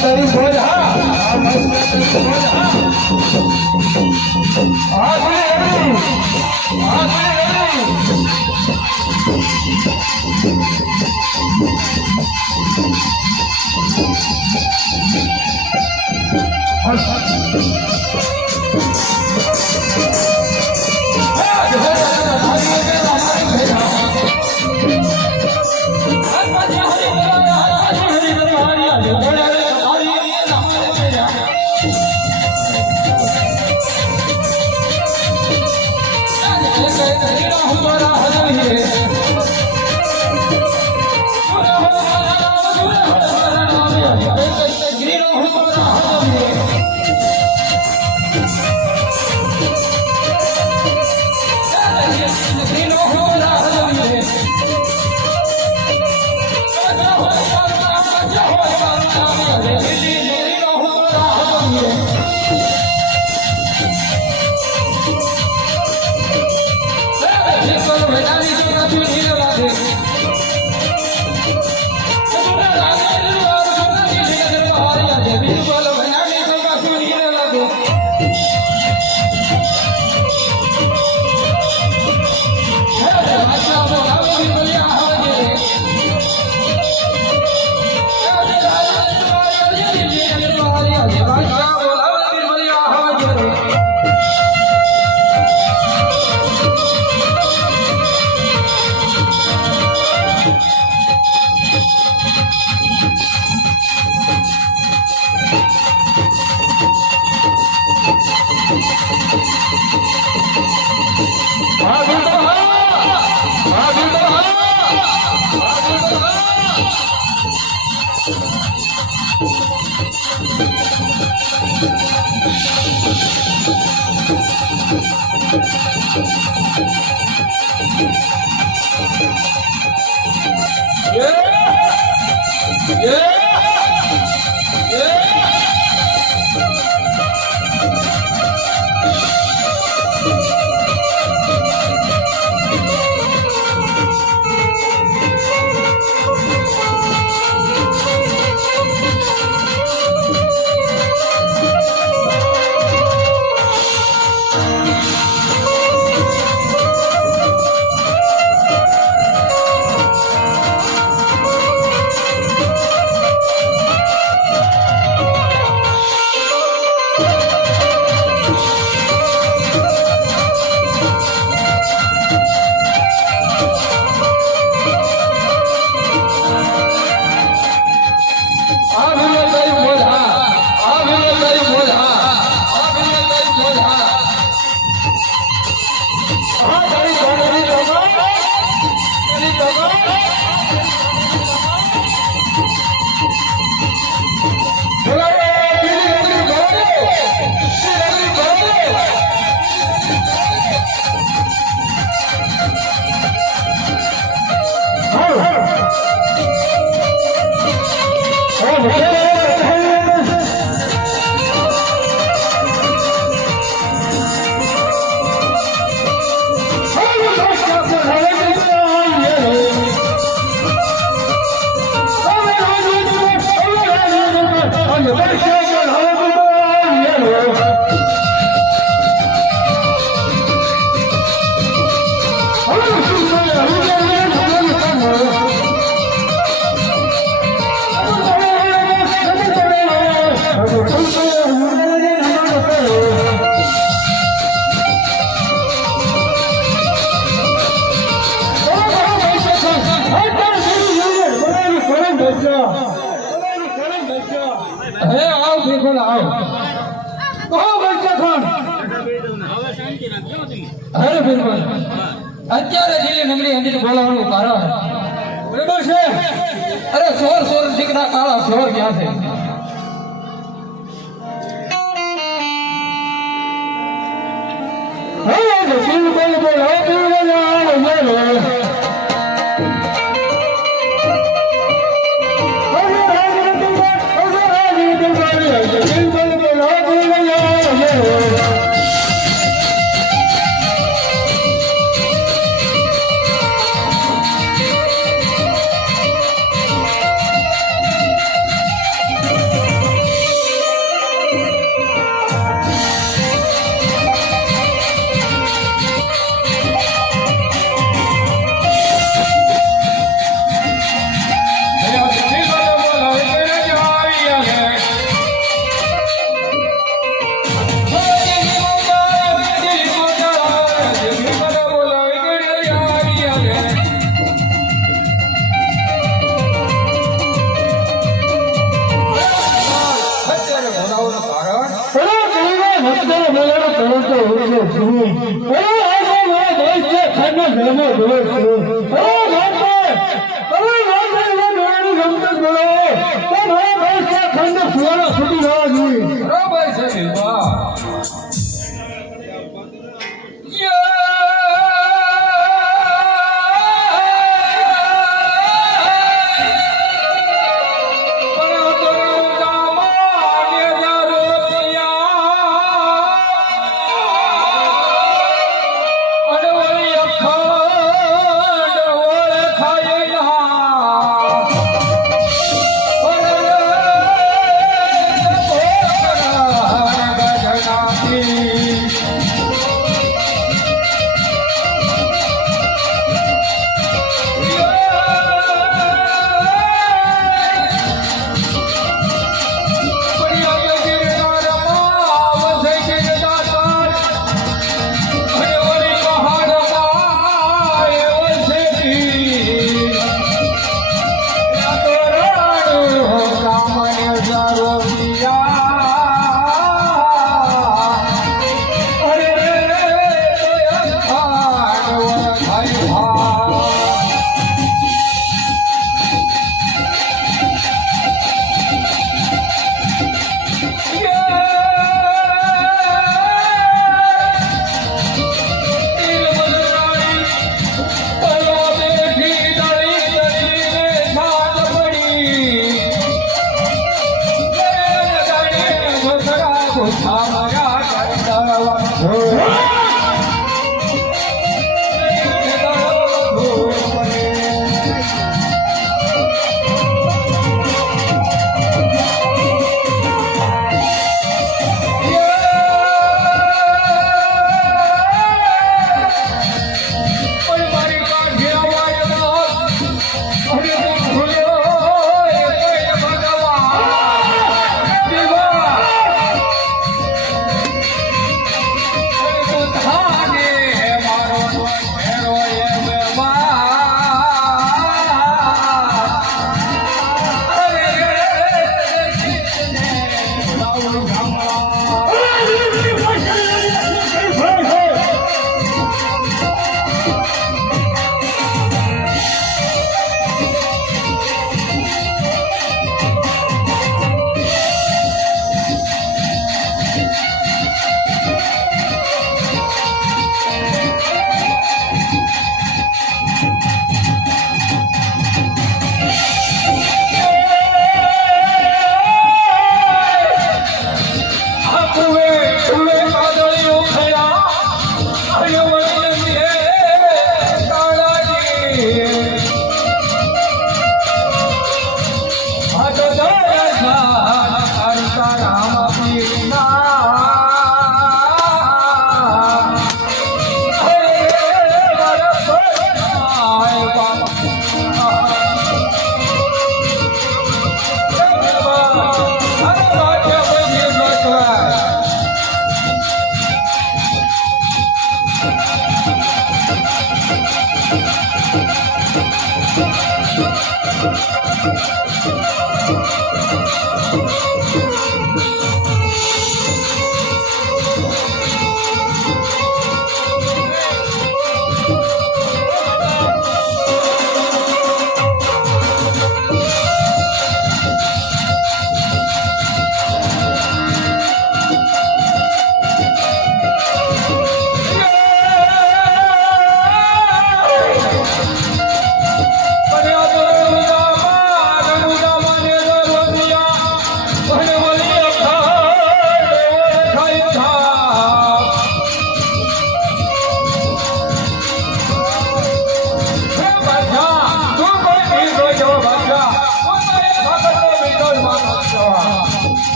તારી બોલ હા હા અત્યારે જીલી નગરી અંદિત બોલાવવાનું કારણ બરાબર છે. અરે સોર સોર દીકરા કાળા સોર ક્યાં છે? ધર્મ ધોળે છે અરે માતા એવા ડોળાની રમત બોલો તો મારા ભાઈ ખંડ સુવાળા સુધી જવા જોઈએ બરાબર છે બિલવા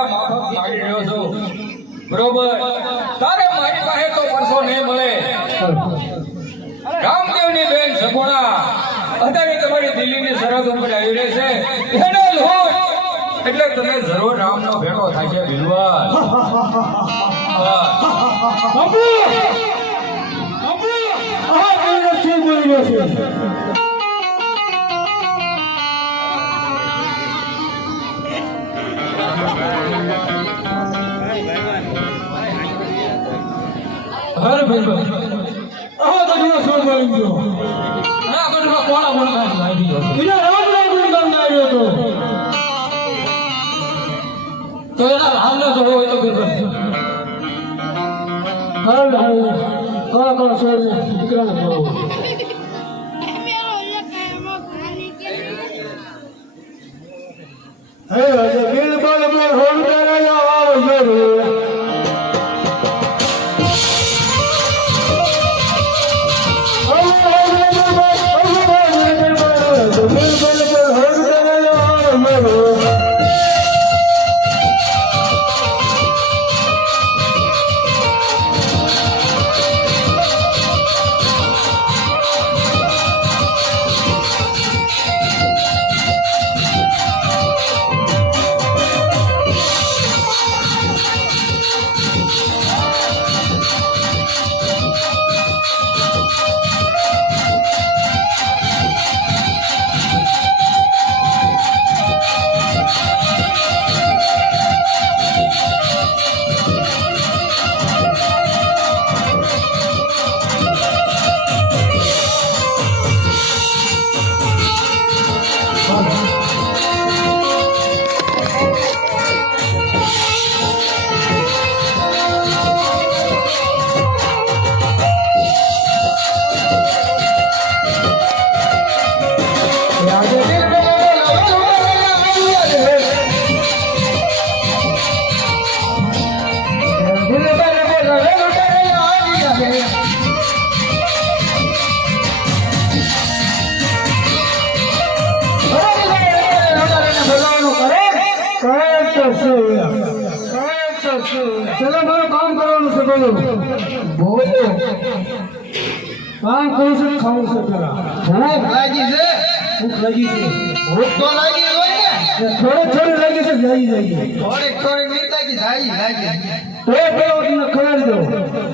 પૈસા માફક માગી રહ્યો છું બરોબર તારે મારી પાસે તો પરસો નહીં મળે રામદેવની બેન સગુણા અત્યારે તમારી દિલ્હીની સરહદ ઉપર આવી રહી છે એને લો એટલે તમે જરૂર રામનો ભેગો થાય છે ભીલવાન બાપુ બાપુ આ કઈ નથી બોલી રહ્યો છે હર ભાઈ આ તો દિવસ બોલ બોલી ગયો આ ગઢમાં કોણા બોલતા આવી ગયો બીજા રામ ગુણ આવ્યો તો તો એના રામનો જોડો હોય તો બિલકુલ હાલ હાલ કોણ સોળ દીકરાને બોલો હે આજે બિલ બોલ બોલ હોલ કરાયા આવો જરૂર ચલો મારું કામ કરવાનું છે બોલો બોલો કામ કરું છું ખાવું છે પેલા ભૂખ લાગી છે ભૂખ લાગી છે ભૂખ તો લાગી હોય ને થોડી લાગી છે જાય થોડીક નહીં લાગી લાગી તો પેલો તમને ખવડાવી દો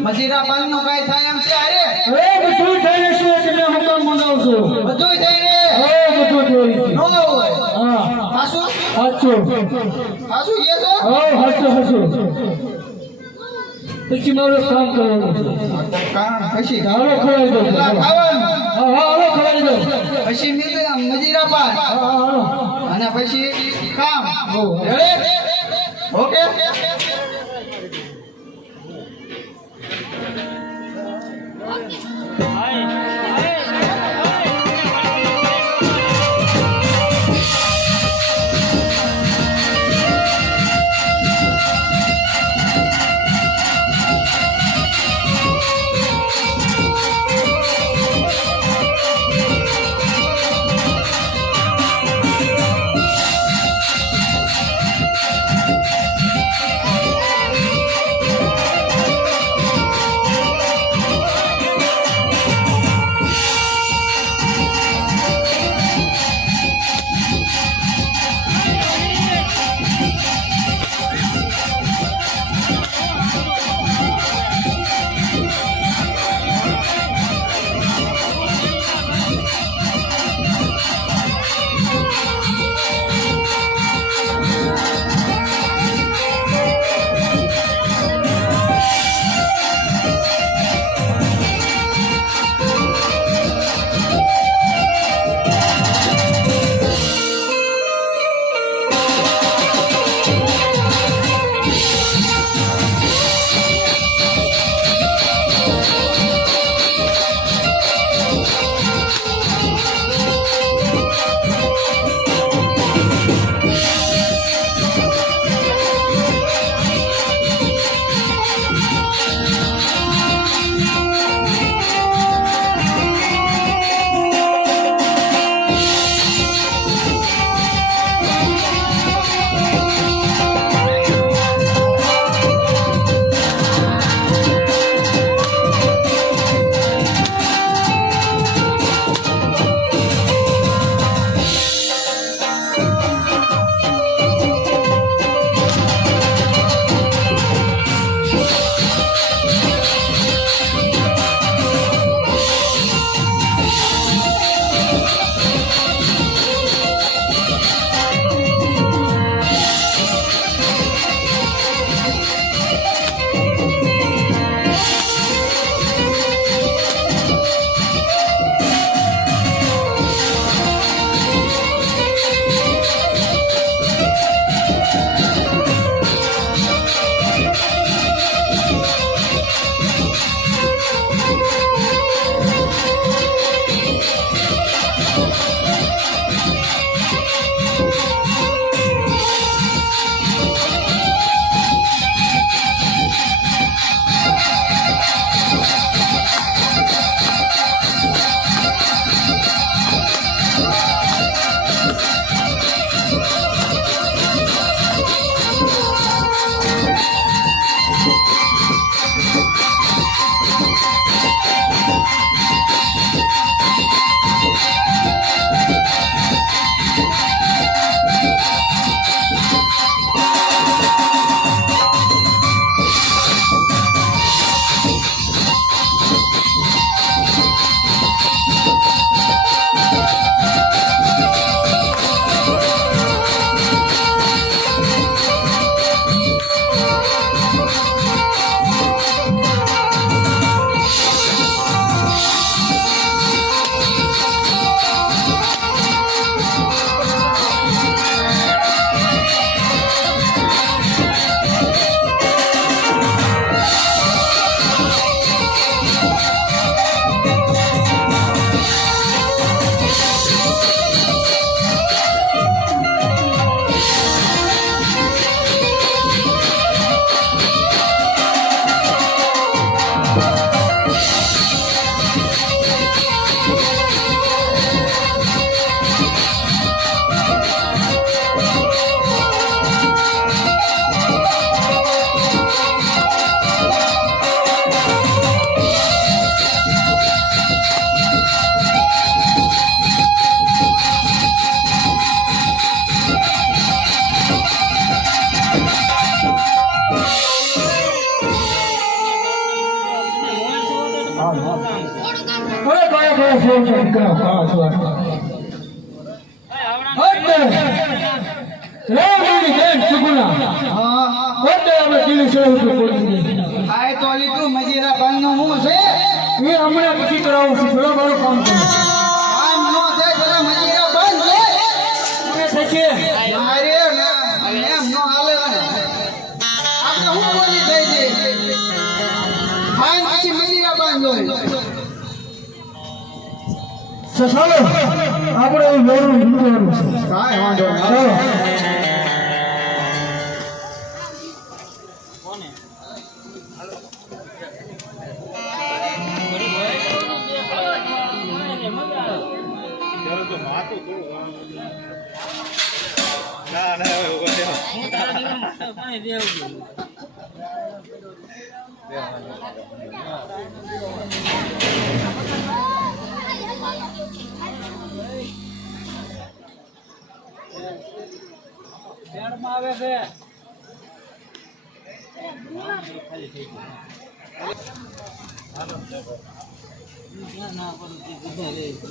મજીરા પાનનું કાઈ થાય એમ છે અરે બધું થઈ જશે એટલે હું કામ મંગાવું છું બધું થઈ રે બધું જોઈ છે નો હોય હા હાસુ હાચું હાસુ કે છો હાચું પછી મારું કામ કરવાનું છે કામ પછી હાલો ખવડાવી દો ખાવાનું હાલો ખવડાવી દો પછી મજીરા પાન હાલો અને પછી કામ રેડી ઓકે સોળ દીકરા ખાસ વાત રામની બેન સુગુણા એટલે આપણે દિલ્હી શહેર ઉપર પહોંચી ગયા. આ તો લીધું મજીરા બાંધનું હું છે એ હમણાં પછી કરાવું છું થોડો મારું કામ કરો આમ નો થાય પેલા મજીરા બાંધ લે મને થશે અરે એમ નો હાલે ને આપણે હું બોલી થઈ છે બાંધ પછી મજીરા બાંધ હોય તો ચાલો આપણે એ વેરું નીકળવાનું છે કાંઈ વાંધો નહીં ચાલો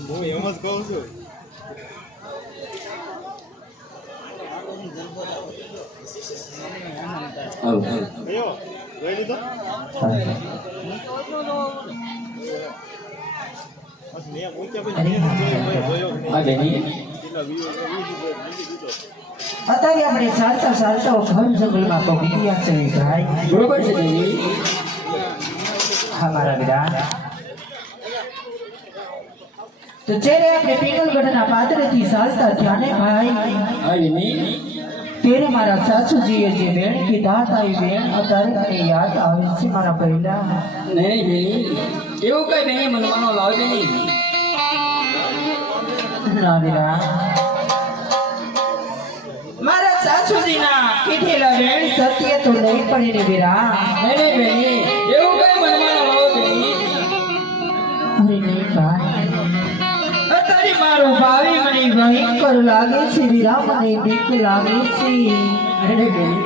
હું એમ જ કહું છું કયો જોઈ લીધો બસ મેં મૂક્યા પછી મેં જોયો અત્યારે આપણે ચાલતા ચાલતા ઘન જંગલમાં પહોંચી ગયા છે ભાઈ બરોબર છે દેવી હા મારા વિરાટ તો જ્યારે આપણે પિંગલગઢના પાદરેથી ચાલતા થયા ને ભાઈ ત્યારે મારા સાસુજીએ જે બેન કીધા હતા એ બેન અત્યારે મને યાદ આવે છે મારા પહેલા નહીં બેની એવું કઈ નહીં મનવાનો લાવજે નહીં ના વિરાટ મારા સાસુજીના કીધેલા બેન સત્ય તો નહીં પડે ને વિરાટ નહીં બેની એવું કઈ મનવાનો લાવો બેની અરે નહીં ભાઈ અત્યારે મારો ભાવિ મને ભયંકર લાગે છે વીરા મને બીક લાગે છે અરે બેની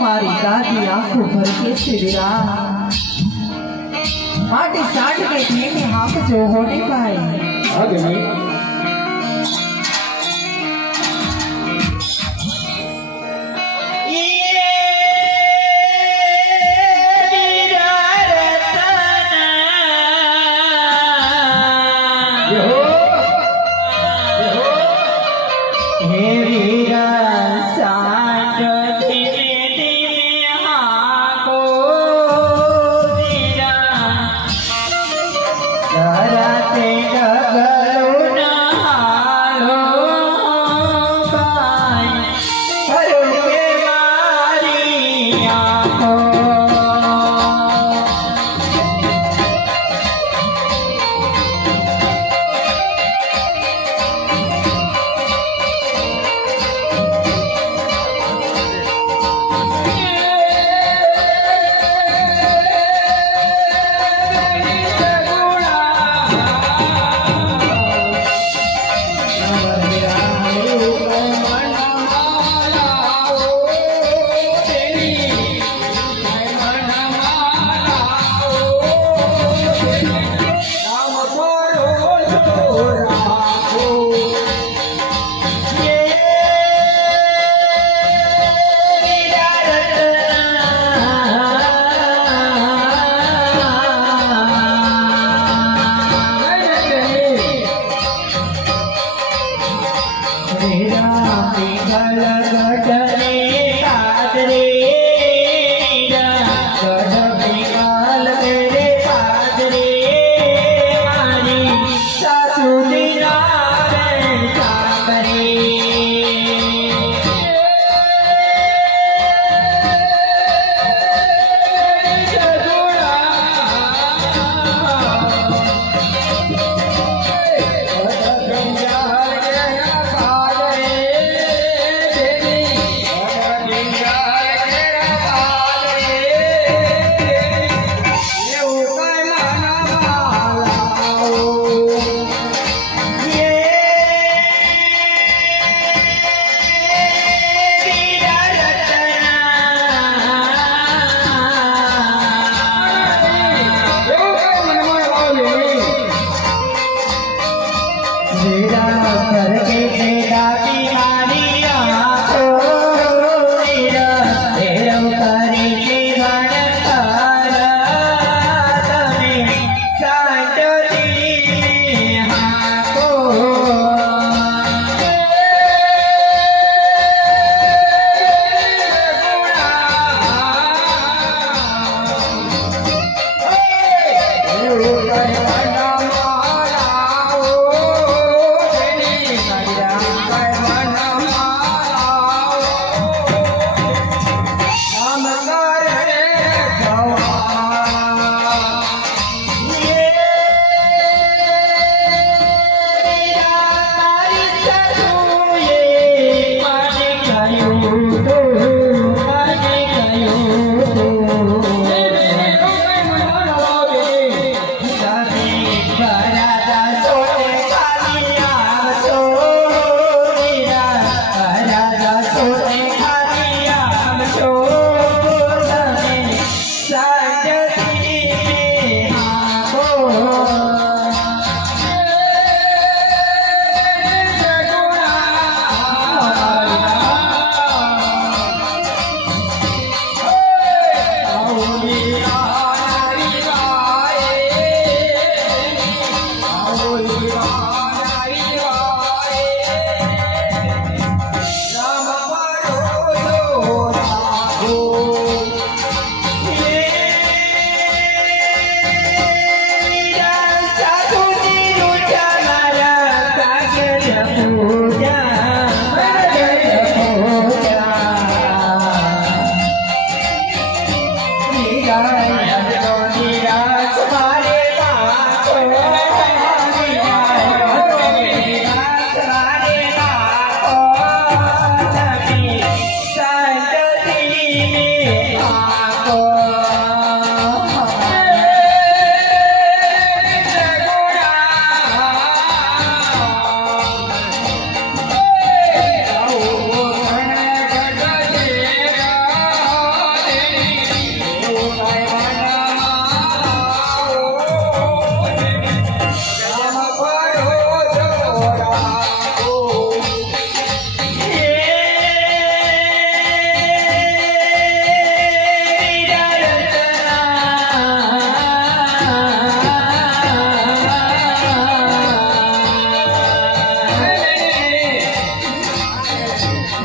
મારી દાદી આંખો ભરકે છે વીરા માટે સાઠ કે ધીમે હાથ જો હોને ભાઈ હા બેની હે વીરા સાઠ ધીમે ધીમે હાકો વીરા ધરાતે ડગલું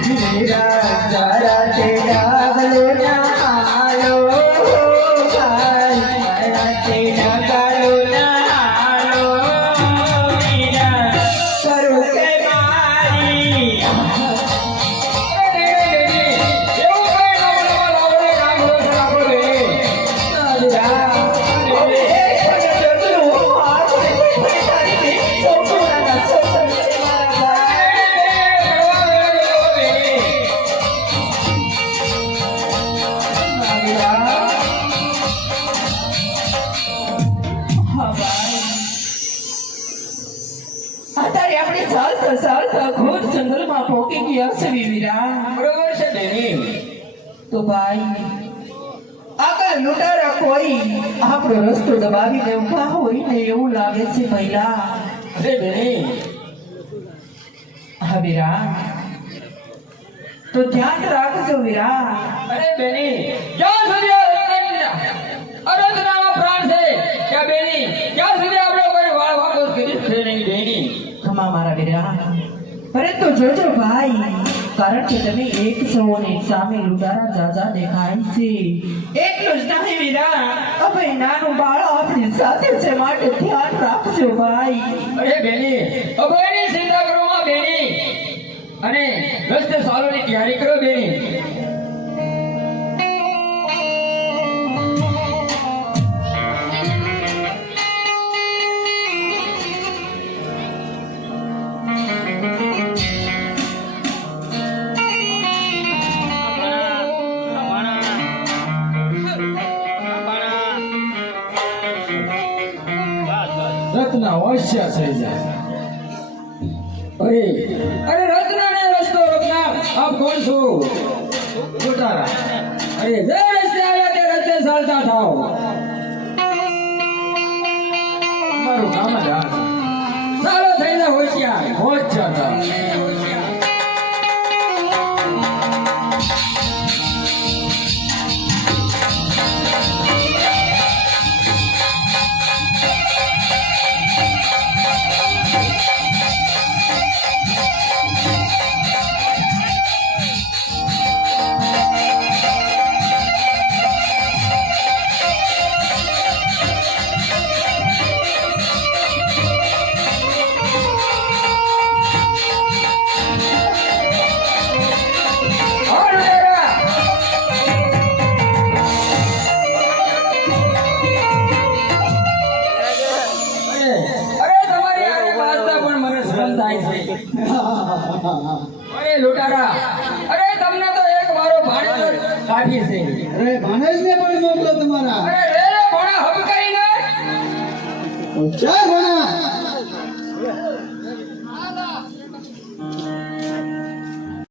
વીરા તારા તે ડાગલો ના આલો ભાઈ તારા તે ડાગલો ના આલો વીરા કરું કે મારી અત્યારે આપણે ચાલતા ચાલતા ઘોર જંગલમાં પહોંચી ગયા છે વીરા. બરોબર છે બેની. તો ભાઈ આગળ લૂંટારા કોઈ આપણો રસ્તો દબાવીને ઊભા હોય ને એવું લાગે છે પહેલા. અરે બેની, હા વીરા, તો ધ્યાન રાખજો વીરા. અરે બેની, ક્યાં સુધી આ રત્નામાં પ્રાણ છે? ક્યાં બેની, ક્યાં સુધી આપણે કોઈ વાતો કરી છે નહીં બેની? ખમા મારા વીરા, પરંતુ જોજો ભાઈ, કારણ કે તમે એક છો ને સામે લૂંટારા જાજા દેખાય છે. એટલું જ નહીં વીરા, હવે નાનું બાળ આપણી સાથે છે, માટે ધ્યાન રાખજો ભાઈ. અરે બેની, અભયની ચિંતા કરો માં બેની, અને રસ્તે ચાલવાની તૈયારી કરો બેની. રત્ના હોશિયાર થઈ જાય. અરે અરે રત્ના ને રસ્તો રત્ના, આપ કોણ છો? લૂંટારા અરે જે રસ્તે આવ્યા તે રસ્તે ચાલતા થાઓ. મારું કામ જ આ છે. ચાલો થઈ જા હોશિયાર. હોશિયાર થાવ. અરે લૂંટારા, અરે તમને તો એક મારો ભાણેજ કાઢી છે. અરે ભાણેજને પણ મોકલો તમારા. અરે રે રે ભણા હબ કરીને. ચાર